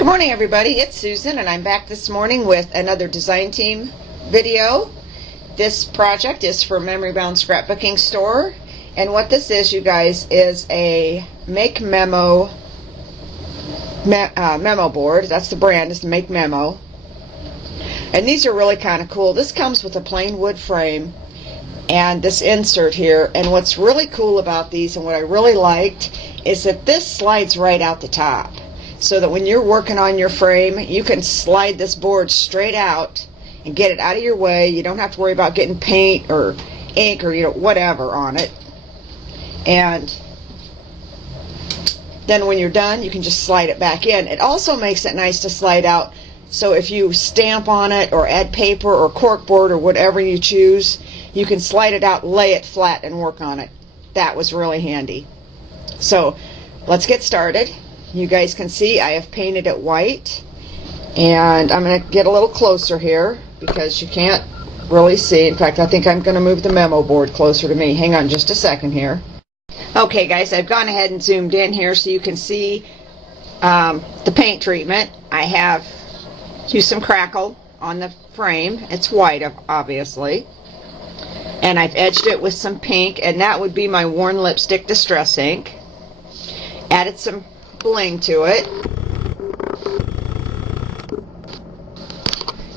Good morning, everybody. It's Susan, and I'm back this morning with another design team video. This project is for Memory Bound Scrapbooking Store, and what this is, you guys, is a Make Memo memo board. That's the brand, is Make Memo. And these are really kind of cool. This comes with a plain wood frame and this insert here, and what's really cool about these and what I really liked is that this slides right out the top, so that when you're working on your frame, you can slide this board straight out and get it out of your way. You don't have to worry about getting paint or ink or whatever on it. And then when you're done, you can just slide it back in. It also makes it nice to slide out, so if you stamp on it or add paper or corkboard or whatever you choose, you can slide it out, lay it flat, and work on it. That was really handy. So let's get started. You guys can see I have painted it white, and I'm going to get a little closer here because you can't really see. In fact, I think I'm going to move the memo board closer to me. Hang on just a second here. Okay guys, I've gone ahead and zoomed in here so you can see the paint treatment. I have used some crackle on the frame. It's white, obviously, and I've edged it with some pink, and that would be my worn lipstick distress ink. Added some bling to it,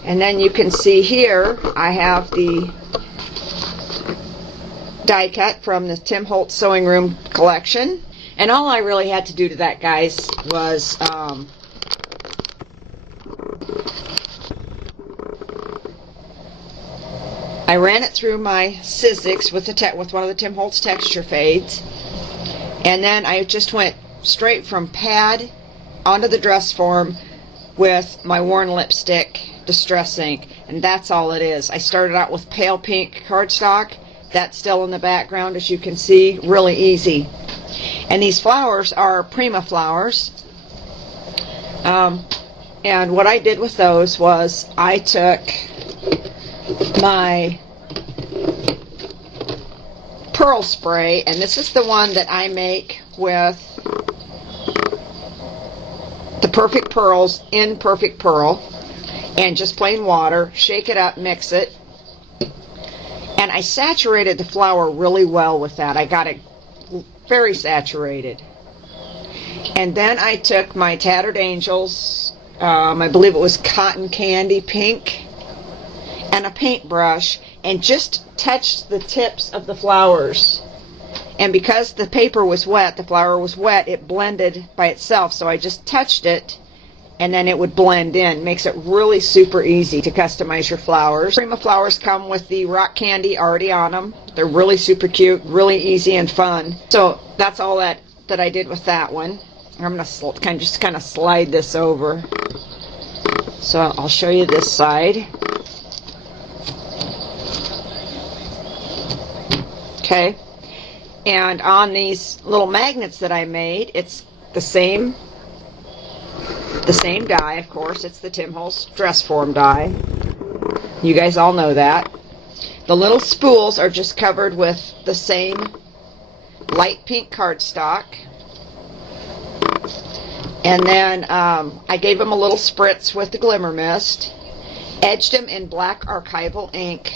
and then you can see here I have the die cut from the Tim Holtz Sewing Room collection, and all I really had to do to that, guys, was I ran it through my Sizzix with one of the Tim Holtz texture fades, and then I just went straight from pad onto the dress form with my worn lipstick distress ink, and that's all it is. I started out with pale pink cardstock. That's still in the background, as you can see. Really easy. And these flowers are Prima flowers, and what I did with those was I took my pearl spray, and this is the one that I make with the Perfect Pearls in Perfect Pearl, and just plain water. Shake it up, mix it, and I saturated the flower really well with that. I got it very saturated. And then I took my Tattered Angels, I believe it was cotton candy pink, and a paintbrush, and just touched the tips of the flowers. And because the paper was wet, the flower was wet, it blended by itself, so I just touched it and then it would blend in. Makes it really super easy to customize your flowers. Prima flowers come with the rock candy already on them. They're really super cute, really easy and fun. So that's all that I did with that one. I'm going to just kind of slide this over. So I'll show you this side. Okay. And on these little magnets that I made, it's the same die, of course. It's the Tim Holtz dress form die. You guys all know that. The little spools are just covered with the same light pink cardstock. And then I gave them a little spritz with the Glimmer Mist, edged them in black archival ink,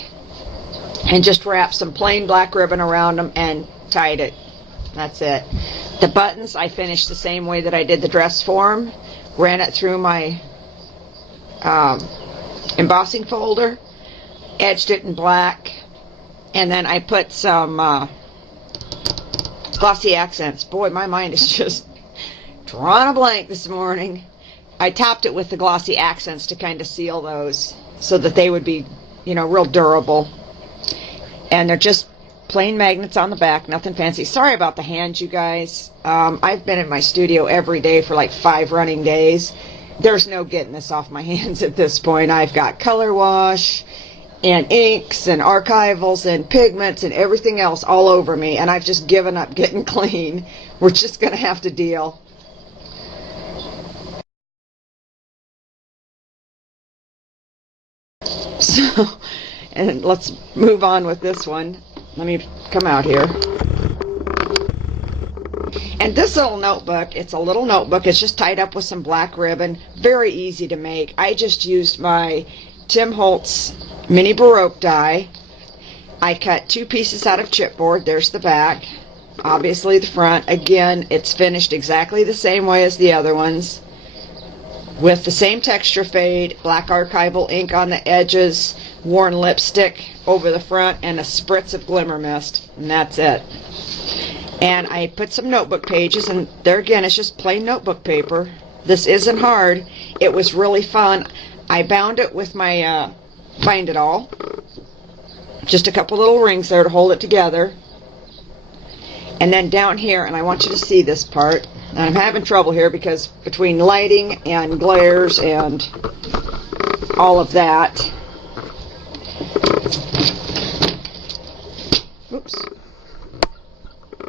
and just wrapped some plain black ribbon around them and tied it. That's it. The buttons I finished the same way that I did the dress form. Ran it through my embossing folder, edged it in black, and then I put some glossy accents. Boy, my mind is just drawing a blank this morning. I topped it with the glossy accents to kind of seal those so that they would be, real durable. And they're just plain magnets on the back, nothing fancy. Sorry about the hands, you guys. I've been in my studio every day for like 5 running days. There's no getting this off my hands at this point. I've got color wash and inks and archivals and pigments and everything else all over me, and I've just given up getting clean. We're just going to have to deal. So, and let's move on with this one. Let me come out here. And this little notebook, it's a little notebook. It's just tied up with some black ribbon. Very easy to make. I just used my Tim Holtz mini Baroque die. I cut 2 pieces out of chipboard. There's the back. Obviously the front. Again, it's finished exactly the same way as the other ones, with the same texture fade, black archival ink on the edges, worn lipstick over the front, and a spritz of glimmer mist, and that's it. And I put some notebook pages, and there again, it's just plain notebook paper. This isn't hard. It was really fun. I bound it with my Bind It All. Just a couple little rings there to hold it together. And then down here, and I want you to see this part, and I'm having trouble here because between lighting and glares and all of that. Oops.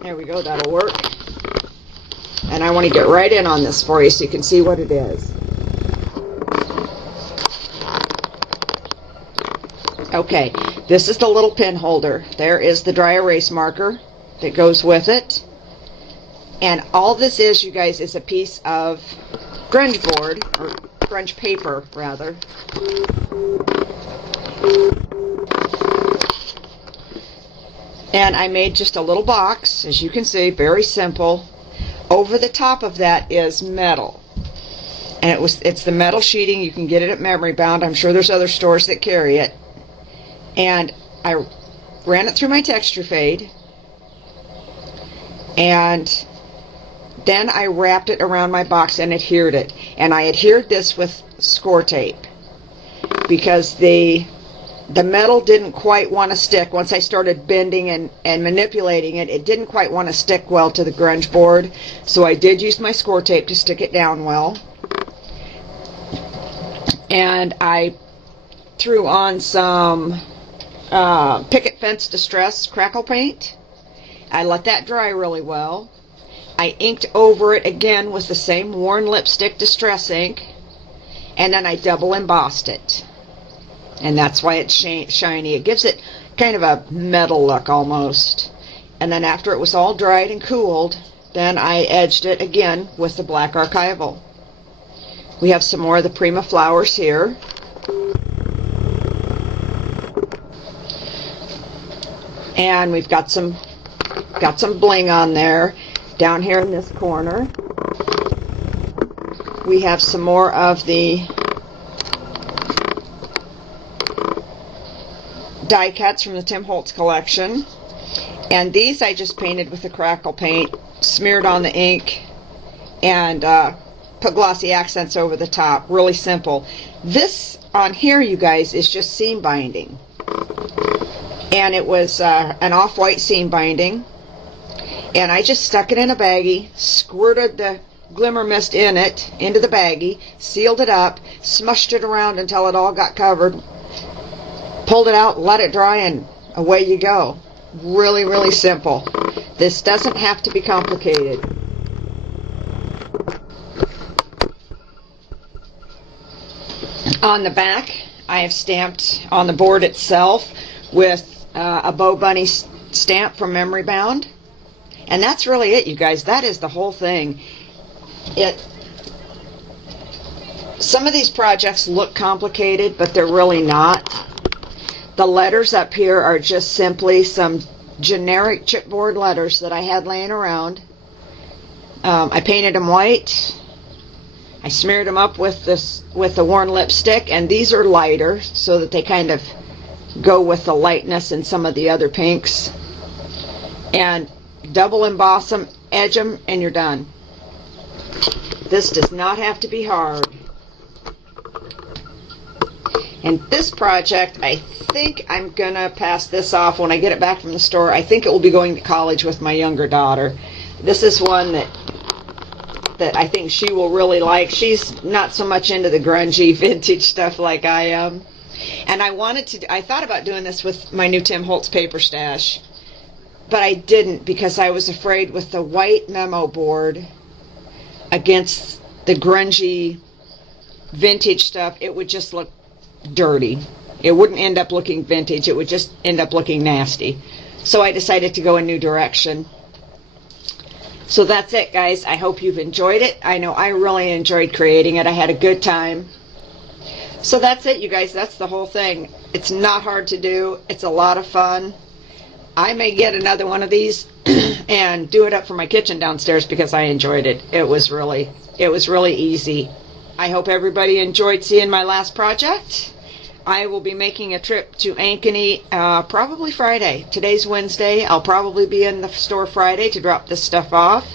There we go, that'll work. And I want to get right in on this for you so you can see what it is. Okay, this is the little pin holder. There is the dry erase marker that goes with it. And all this is, you guys, is a piece of grunge board, or grunge paper, rather. And I made just a little box, as you can see, very simple. Over the top of that is metal. And it's the metal sheeting. You can get it at Memory Bound. I'm sure there's other stores that carry it. And I ran it through my texture fade. And then I wrapped it around my box and adhered it. And I adhered this with score tape because the metal didn't quite want to stick. Once I started bending and manipulating it, it didn't quite want to stick well to the grunge board. So I did use my score tape to stick it down well. And I threw on some Picket Fence Distress crackle paint. I let that dry really well. I inked over it again with the same worn lipstick distress ink, and then I double embossed it. And that's why it's shiny. It gives it kind of a metal look almost. And then after it was all dried and cooled, then I edged it again with the black archival. We have some more of the Prima flowers here. And we've got some bling on there. Down here in this corner, we have some more of the die cuts from the Tim Holtz collection. And these I just painted with the crackle paint, smeared on the ink, and put glossy accents over the top. Really simple. This on here, you guys, is just seam binding. And it was an off-white seam binding. And I just stuck it in a baggie, squirted the glimmer mist in it, into the baggie, sealed it up, smushed it around until it all got covered, pulled it out, let it dry, and away you go. Really, really simple. This doesn't have to be complicated. On the back, I have stamped on the board itself with a Bow Bunny stamp from Memory Bound. And that's really it, you guys. That is the whole thing. Some of these projects look complicated, but they're really not. The letters up here are just simply some generic chipboard letters that I had laying around. I painted them white. I smeared them up with the worn lipstick, and these are lighter so that they kind of go with the lightness in some of the other pinks. And double emboss them, edge them, and you're done. This does not have to be hard. And this project, I think I'm gonna pass this off when I get it back from the store. I think it will be going to college with my younger daughter. This is one that I think she will really like. She's not so much into the grungy vintage stuff like I am. And I thought about doing this with my new Tim Holtz paper stash. But I didn't because I was afraid with the white Memo board against the grungy vintage stuff, it would just look dirty. It wouldn't end up looking vintage. It would just end up looking nasty. So I decided to go a new direction. So that's it, guys. I hope you've enjoyed it. I know I really enjoyed creating it. I had a good time. So that's it, you guys. That's the whole thing. It's not hard to do. It's a lot of fun. I may get another one of these and do it up for my kitchen downstairs because I enjoyed it. It was really easy. I hope everybody enjoyed seeing my last project. I will be making a trip to Ankeny probably Friday. Today's Wednesday. I'll probably be in the store Friday to drop this stuff off.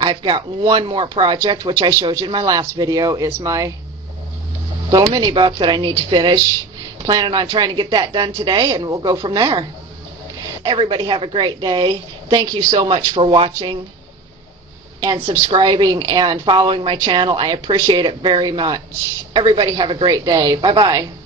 I've got one more project, which I showed you in my last video, is my little mini book that I need to finish. Planning on trying to get that done today, and we'll go from there. Everybody have a great day. Thank you so much for watching and subscribing and following my channel. I appreciate it very much. Everybody have a great day. Bye-bye.